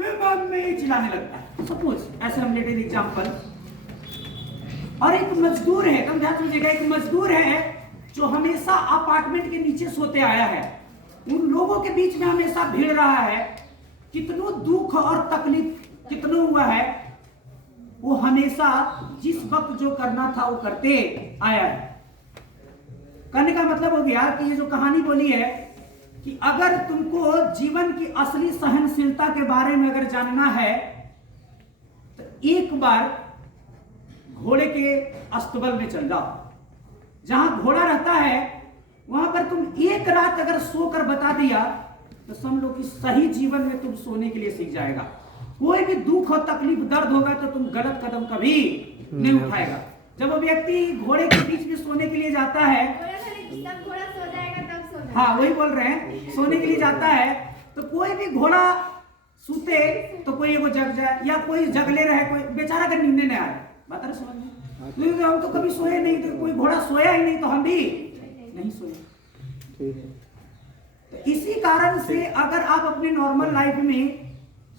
Mummy चिल्लाने लगता है। सपोज ऐसे हम लेते हैं एग्जाम्पल, और एक मजदूर है, कम ध्यान दीजिएगा, एक मजदूर है जो हमेशा अपार्टमेंट के नीचे सोते आया है, उन लोगों के बीच में हमेशा भीड़ रहा है, कितनो दुख और तकलीफ कितनो हुआ है, वो हमेशा जिस वक्त जो करना था वो करते आया है। कहने का मतलब हो गया कि ये जो कहानी बोली है कि अगर तुमको जीवन की असली सहनशीलता के बारे में अगर जानना है तो एक बार घोड़े के अस्तबल में चल जाओ। जहां घोड़ा रहता है वहां पर तुम एक रात अगर सोकर बता दिया तो समझ लो कि सही जीवन में तुम सोने के लिए सीख जाएगा। कोई भी दुख और तकलीफ दर्द होगा तो तुम गलत कदम कभी नहीं उठाएगा। जब वो व्यक्ति घोड़े के बीच में सोने के लिए जाता है, घोड़ा सो जाएगा तब सो जाएगा। हाँ वही बोल रहे हैं, सोने के लिए जाता है तो कोई भी घोड़ा सूते तो कोई वो जग जाए या कोई जगले रहे, कोई बेचारा का नींद नहीं आए, बात है समझ में। हम तो कभी सोए नहीं, तो कोई घोड़ा सोया ही नहीं तो हम भी नहीं सोए। तो इसी कारण से अगर आप अपने नॉर्मल लाइफ में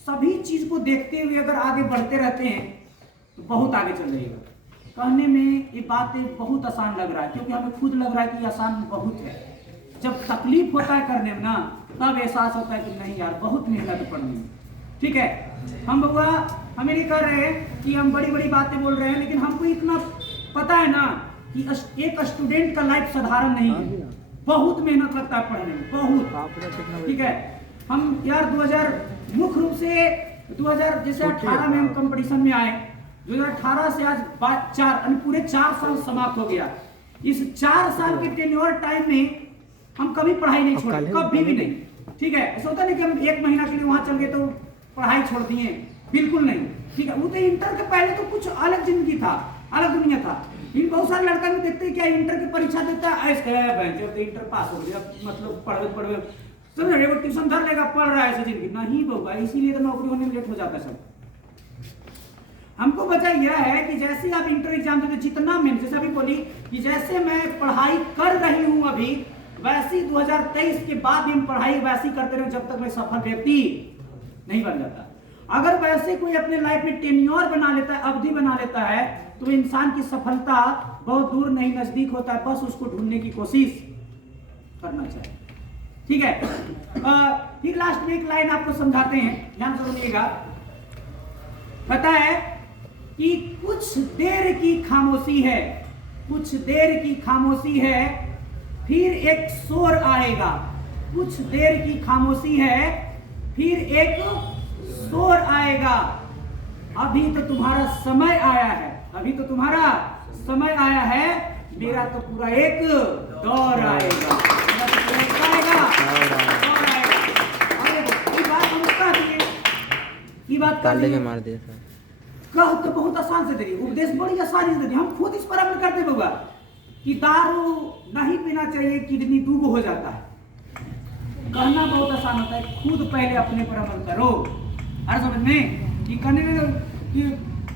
सभी चीज को देखते हुए अगर आगे बढ़ते रहते हैं तो बहुत आगे चल जाइएगा। कहने में ये बातें बहुत आसान लग रहा है, क्योंकि हमें खुद लग रहा है कि आसान बहुत है। जब तकलीफ होता है करने में ना, तब एहसास होता है कि नहीं यार बहुत मेहनत पड़नी है। ठीक है, हम बउआ हमें नहीं कर रहे हैं कि हम बड़ी बड़ी बातें बोल रहे हैं, लेकिन हमको इतना पता है ना कि एक स्टूडेंट का लाइफ साधारण नहीं है, बहुत मेहनत लगता है पढ़ने में, बहुत। ठीक है, हम यार 2000 मुख्य रूप से 2000 जैसे 18 में हम कंपटीशन में आए, 2018 से आज पूरे 4 साल समाप्त हो गया। इस 4 साल के टेन्योर टाइम में हम कभी पढ़ाई नहीं छोड़े, कभी भी नहीं। ठीक है, ऐसा होता नहीं कि हम 1 महीना के लिए वहां चल गए तो पढ़ाई छोड़ दिए, बिल्कुल नहीं। ठीक है, वो तो इंटर के पहले तो कुछ अलग जिंदगी था, अलग दुनिया था। इन बहुत सारे लड़का भी देखते हैं क्या इंटर की परीक्षा देता है, ऐसे तो इंटर पास हो गया, मतलब पढ़वे समझ रहे, वो ट्यूशन धर लेगा, पढ़ रहा है ऐसे जिंदगी नहीं होगा, इसीलिए तो नौकरी होने में लेट हो जाता है सब। हमको वजह यह है कि जैसे आप इंटर एग्जाम देते, जितना मैं जैसे अभी बोली कि जैसे मैं पढ़ाई कर रही हूं अभी, वैसी 2023 के बाद भी हम पढ़ाई वैसी करते रहे जब तक मैं सफल व्यक्ति नहीं बन जाता। अगर वैसे कोई अपने लाइफ में टेन्योर बना लेता है, अवधि बना लेता है, तो इंसान की सफलता बहुत दूर नहीं नजदीक होता है, बस उसको ढूंढने की कोशिश करना चाहिए। ठीक है, फिर लास्ट में एक लाइन आपको समझाते हैं, ध्यान से सुनिएगा। पता है कि कुछ देर की खामोशी है, कुछ देर की खामोशी है, फिर एक शोर आएगा। कुछ देर की खामोशी है, फिर एक शोर आएगा। अभी तो तुम्हारा समय आया है, अभी तो तुम्हारा समय आया है, मेरा तो पूरा एक दौर आएगा, मार दिया था। कह तो बहुत आसान से दे, उपदेश बड़ी आसानी से दे, हम खुद इस पर अमल करते होगा कि दारू नहीं पीना चाहिए, किडनी दूगो हो जाता है। कहना बहुत आसान होता है, खुद पहले अपने पर अमल करो। हर समझ में कि कहने में कि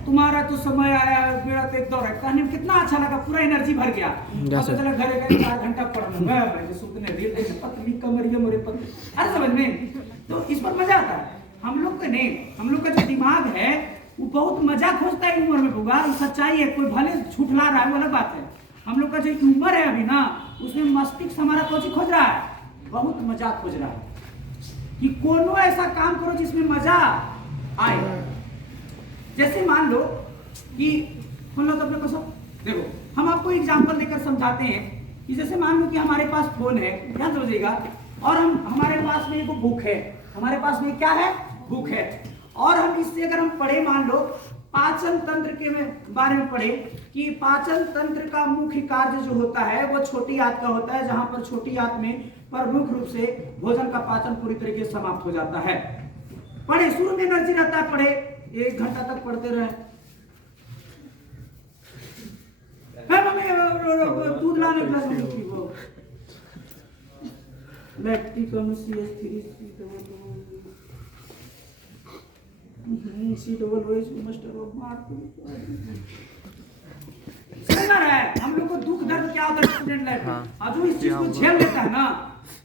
तुम्हारा तो समय आया, मेरा तो एक दौर है, कहने में कितना अच्छा लगा, पूरा एनर्जी भर गया। पता चला घरे गए 4 घंटा पढ़ूंगा, मैं सुनने रील देख पतली कमरिया मोरे पतली। हर समझ में तो इस पर मजा आता है। हम लोग का नहीं, हम लोग का जो दिमाग है वो बहुत मजा खोजता है उम्र में होगा, सच्चाई है, कोई भले झूठला रहा है वो अलग बात है। हम लोग का जो उम्र है अभी ना, उसमें मस्तिष्क हमारा कोची खोज रहा है, बहुत मजा खोज रहा है कि कोनो ऐसा काम करो जिसमें मजा आए। जैसे मान लो कि खोल लो तो अपने कसम, देखो हम आपको एग्जांपल देकर समझाते हैं कि जैसे मान लो कि हमारे पास फोन है, ध्यान समझिएगा, और हमारे पास में एक बुक है, हमारे पास में क्या है, बुक है, और हम इससे अगर हम पढ़े, मान लो पाचन तंत्र के बारे में पढ़े कि पाचन तंत्र का मुख्य कार्य जो होता है वो छोटी आंत का होता है, जहां पर छोटी आंत में प्रमुख रूप से भोजन का पाचन पूरी तरीके से समाप्त हो जाता है। पढ़े, शुरू में एनर्जी रहता है, पढ़े 1 घंटा तक पढ़ते रहे, दूध लाने हम लोग को दुख दर्द क्या होता है स्टूडेंट लाइफ में, जो इस चीज को झेल लेता है ना,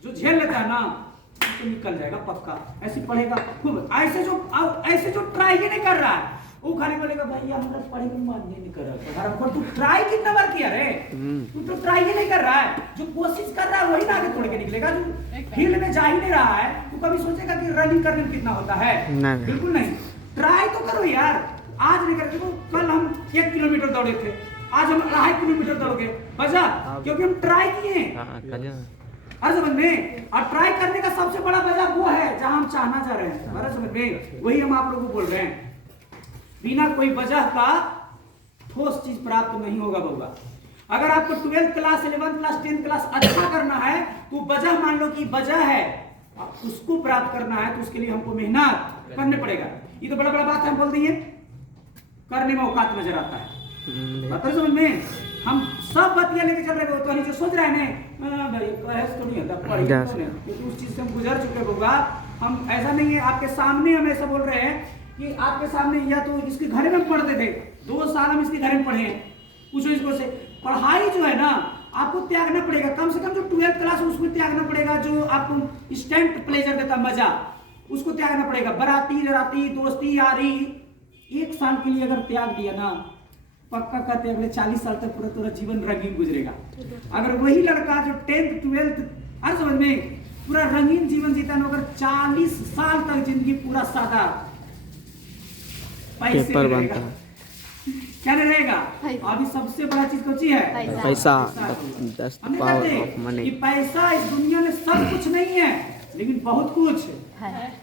जो झेल लेता है ना, तो निकल जाएगा पक्का, ऐसे पढ़ेगा खूब। ऐसे जो ट्राई ही नहीं कर रहा है वो खाली बोलेगा भैया हमरा पढ़ेगा मन नहीं कर रहा है। तू ट्राई कितना बार किया रे, तू तो ट्राई ही नहीं कर रहा है। जो कोशिश कर रहा है वही ना आगे तोड़ के निकलेगा। जो फील्ड में जा ही नहीं रहा है तू कभी सोचेगा कि रनिंग करने में कितना होता है? बिल्कुल नहीं। ट्राई तो करो यार। आज नहीं करते, कल हम 1 किलोमीटर दौड़े थे, आज हम 2.5 किलोमीटर दौड़े वजह क्योंकि हम ट्राई किए। हर समझ में, और ट्राई करने का सबसे बड़ा वजह वो है जहां हम चाहना चाह रहे हैं। हर समझ में, वही हम आप लोगों को बोल रहे हैं। बिना कोई वजह का ठोस चीज प्राप्त नहीं होगा बउआ। अगर आपको 12th class 11th class 10th class अच्छा करना है तो वजह मान लो कि वजह है, उसको प्राप्त करना है तो उसके लिए हमको मेहनत करने पड़ेगा। ये तो बड़ा बड़ा बात है, हम बोल दिए, करने में औकात नजर आता है। बात समझ में, हम सब बतिया लेके चल रहे हो तो नीचे सोच रहे हैं भाई तो नहीं होता क्योंकि उस चीज से हम गुजर चुके होगा। हम ऐसा नहीं है, आपके सामने हम ऐसा बोल रहे हैं कि आपके सामने, या तो इसके घर में पढ़ते थे 2 साल हम इसके घर में पढ़े हैं, पूछो इसको से। पढ़ाई जो है ना आपको त्यागना पड़ेगा, कम से कम जो 12th क्लास है उसमें त्यागना पड़ेगा। जो आपको इंस्टेंट प्लेजर देता मजा, उसको त्यागना पड़ेगा। बराती जराती दोस्ती यारी 1 साल के लिए अगर त्याग दिया ना, पक्का कहते अगले 40 साल तक पूरा जीवन रंगीन गुजरेगा। अगर वही लड़का जो 10th 12th हर समझ में पूरा रंगीन जीवन जीता ना, अगर 40 साल तक जिंदगी पूरा सादा पैसे रहेगा, क्या रहेगा? अभी सबसे बड़ा चीज कौन सी है? पैसा। कि पैसा इस दुनिया में सब कुछ नहीं है लेकिन बहुत कुछ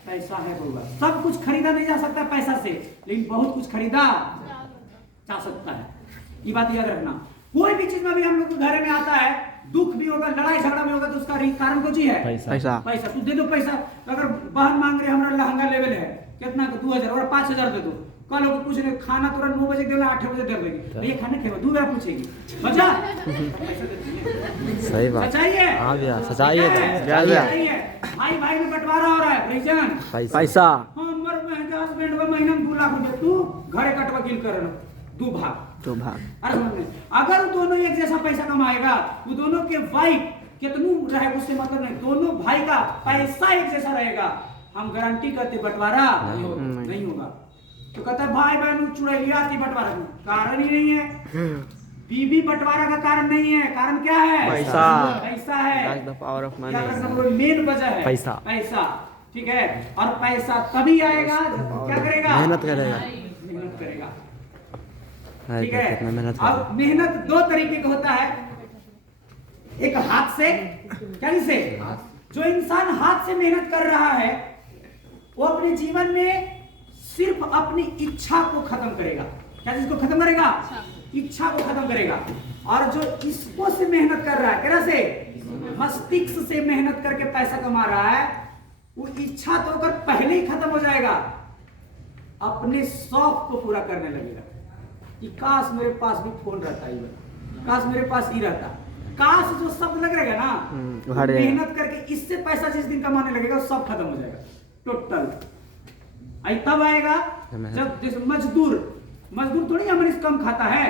पैसा है बउआ। सब कुछ खरीदा नहीं जा सकता पैसा से, लेकिन बहुत कुछ खरीदा जा सकता है। ये बात याद रखना। कोई भी चीज में भी हम लोग के घर में आता है, दुख भी होगा, लड़ाई झगड़ा भी होगा, तो उसका कारण कौन सी है? पैसा। पैसा। तू दे दो पैसा। अगर बहन मांग रहे हमारा लहंगा लेवल है कितना, 2000 और 5000 दे दो। कल होकर पूछ रहे खाना तुरा 9 बजे देना 8 बजे दे देगी, ये खाने खेवा 2 बार पूछेगी बचा। सही बात, सच्चाई है। हाँ भैया सच्चाई है। भाई भाई में बंटवारा हो रहा है भाईजान, पैसा। हमर हस्बैंड का महीना में 2 लाख रुपए तू घरे कट वकील कर 2 भाग। अरे अगर दोनों एक जैसा पैसा कमाएगा, वो दोनों के वाइफ कितनू रहे उससे मतलब नहीं, दोनों भाई का पैसा एक जैसा रहेगा, हम गारंटी करते बंटवारा नहीं होगा। तो कहता है भाई बहन चुड़ैलिया थी बंटवारा, कारण ही नहीं है। बीबी बंटवारा का कारण नहीं है, कारण क्या है? पैसा। पैसा है, the power of money. Main वजह है पैसा। पैसा, ठीक है। और पैसा तभी आएगा क्या करेगा? मेहनत करेगा। मेहनत करेगा, ठीक कितना है। मेहनत और मेहनत 2 तरीके का होता है, एक हाथ से, क्या से? जो इंसान हाथ से मेहनत कर रहा है वो अपने जीवन में सिर्फ अपनी इच्छा को खत्म करेगा। क्या चीज को खत्म करेगा? इच्छा को खत्म करेगा। और जो इसको से मेहनत कर रहा है, कैसे से? मस्तिष्क से मेहनत करके पैसा कमा रहा है, वो इच्छा तो अगर पहले ही खत्म हो जाएगा, अपने शौक को पूरा करने लगेगा कि काश मेरे पास भी फोन रहता है, काश मेरे पास ही रहता, काश जो शब्द लग रहेगा ना, मेहनत करके इससे पैसा जिस दिन कमाने लगेगा वो सब खत्म हो जाएगा टोटल। आई तब आएगा जब जैसे मजदूर थोड़ी हमारे कम खाता है।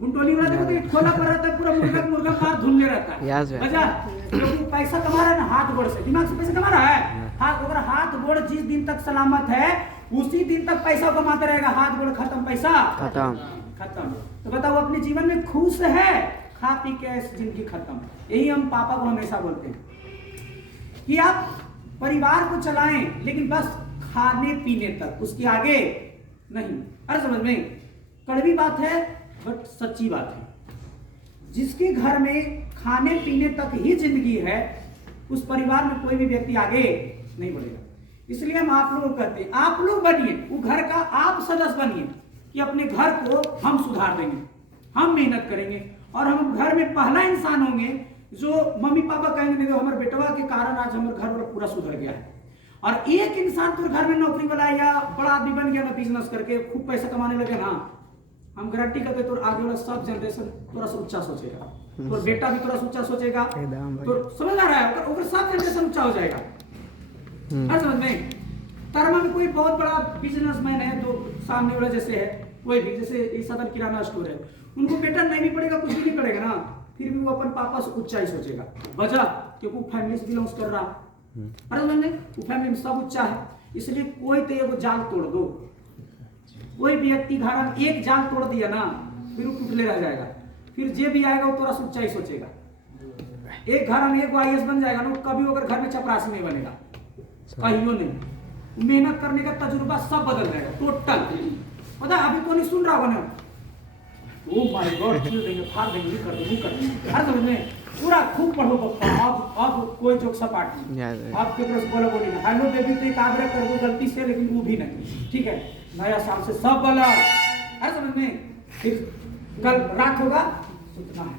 उनटोली वाला देखो तो खोला पर रहता है, पूरा मुर्गा मार धुलने रहता है वजह क्योंकि पैसा कमा रहा है ना हाथ गोड़ से, दिमाग से पैसा कमा रहा है। हाथ अगर हाथ गोड़ जिस दिन तक सलामत है उसी दिन तक पैसा कमाता रहेगा। हाथ गोड़ खत्म, पैसा खत्म। तो बताओ अपने जीवन में खुश है? खा पी के जिंदगी खत्म। यही हम पापा को हमेशा बोलते हैं कि आप परिवार को चलाएं लेकिन बस खाने पीने तक, उसके आगे नहीं। अरे समझ में कड़वी बात है बट सच्ची बात है। जिसके घर में खाने पीने तक ही जिंदगी है उस परिवार में कोई भी व्यक्ति आगे नहीं बढ़ेगा। इसलिए हम आप लोग कहते हैं आप लोग बनिए, वो घर का आप सदस्य बनिए कि अपने घर को हम सुधार देंगे, हम मेहनत करेंगे और हम घर में पहला इंसान होंगे जो मम्मी पापा कहेंगे नहीं तो हमारे बेटवा के कारण आज हमारे घर वाला पूरा सुधर गया है। और एक इंसान तो घर में नौकरी वाला या बड़ा आदमी बन गया ना, बिजनेस करके खूब पैसा कमाने लगे ना, हम गारंटी करते तो आगे वाला सब जनरेशन थोड़ा सा ऊंचा सोचेगा, तो बेटा भी थोड़ा सा ऊंचा सोचेगा, तो समझ आ रहा है अगर सब जनरेशन ऊंचा हो जाएगा। समझ में तरमा में कोई बहुत बड़ा बिजनेसमैन है तो सामने वाला जैसे है कोई भी, जैसे सदर किराना स्टोर है, उनको बेटा नहीं भी पड़ेगा कुछ भी नहीं पड़ेगा ना, फिर भी वो अपन पापा से ऊंचा ही सोचेगा। वजह क्योंकि फैमिली से बिलोंग्स कर रहा, अरे समझ में, वो फैमिली में सब ऊंचा है, इसलिए कोई तो एगो जाल तोड़ दो। कोई व्यक्ति घर में एक जाल तोड़ दिया ना, फिर वो टूटले रह जाएगा, फिर जे भी आएगा वो थोड़ा ऊंचा ही सोचेगा। एक घर में एक IAS बन जाएगा ना, कभी अगर घर में चपरासी नहीं बनेगा, कहियो नहीं। मेहनत करने का तजुर्बा सब बदल जाएगा टोटल। पता है, अभी तो नहीं सुन रहा होगा ना, ओ माय गॉड, छील देंगे, फाड़ देंगे, कर देंगे, कर देंगे। हर समझ में पूरा खूब पढ़ो बप्पा। अब कोई जोक सपाट नहीं, आपके पास बोला बोली ना, हेलो बेबी तो एक आग्रह कर दो गलती से, लेकिन वो भी नहीं, ठीक है। नया साल से सब बोला, हर समझ में। फिर कल रात होगा, सुतना है,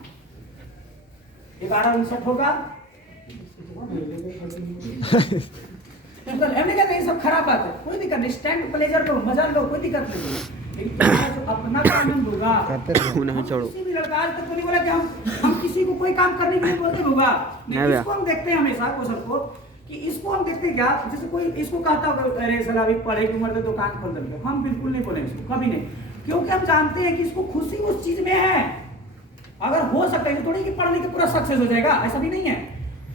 11:59 होगा, नहीं सब खराब बात है, कोई दिक्कत नहीं, स्टैंड प्लेजर लो, मजा लो, कोई दिक्कत नहीं। लेकिन जो अपना आनंद होगा, किसी भी लड़का आज तक तो नहीं बोला कि हम किसी को कोई काम करने के लिए बोलते होगा नहीं। इसको हम देखते हैं हमेशा कौशल को, कि इसको हम देखते क्या, जैसे कोई इसको कहता होगा अरे साला अभी पढ़े की उम्र में दुकान खोल देंगे, हम बिल्कुल नहीं बोलेंगे इसको, कभी नहीं, क्योंकि हम जानते हैं कि इसको खुशी उस चीज में है। अगर हो सकता है थोड़ी कि पढ़ने के पूरा सक्सेस हो जाएगा, ऐसा भी नहीं है।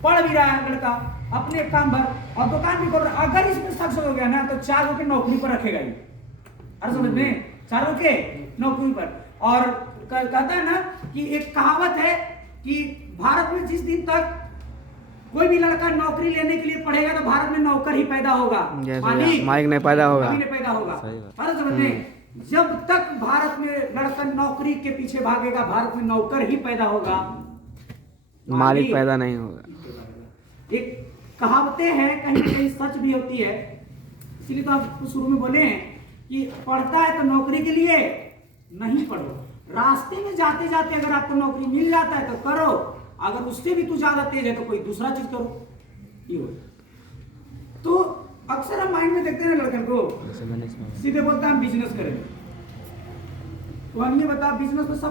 पढ़ भी रहा है लड़का अपने काम भर और दुकान भी कर रहा है, अगर इसमें सक्सेस हो गया ना तो 4 लोग की नौकरी पर रखेगा ये, अरे समझ में, 4 लोग के नौकरी पर। और कहता है ना कि एक कहावत है कि भारत में जिस दिन तक कोई भी लड़का नौकरी लेने के लिए पढ़ेगा तो भारत में नौकर ही पैदा होगा, मालिक नहीं पैदा होगा, नहीं पैदा होगा। अरे समझ में, जब तक भारत में लड़का नौकरी के पीछे भागेगा, भारत में नौकर ही पैदा होगा, मालिक पैदा नहीं होगा। एक कहावतें हैं, कहीं कहीं सच भी होती है, इसीलिए तो आप शुरू में बोले हैं कि पढ़ता है तो नौकरी के लिए नहीं पढ़ो, रास्ते में जाते जाते अगर आपको नौकरी मिल जाता है तो करो, अगर उससे भी तू ज्यादा तेज है तो कोई दूसरा चीज करो, ये हो। तो अक्सर हम माइंड में देखते हैं लड़के को, सीधे बोलता है हम बिजनेस करेंगे, तो हमने बताया बिजनेस में सब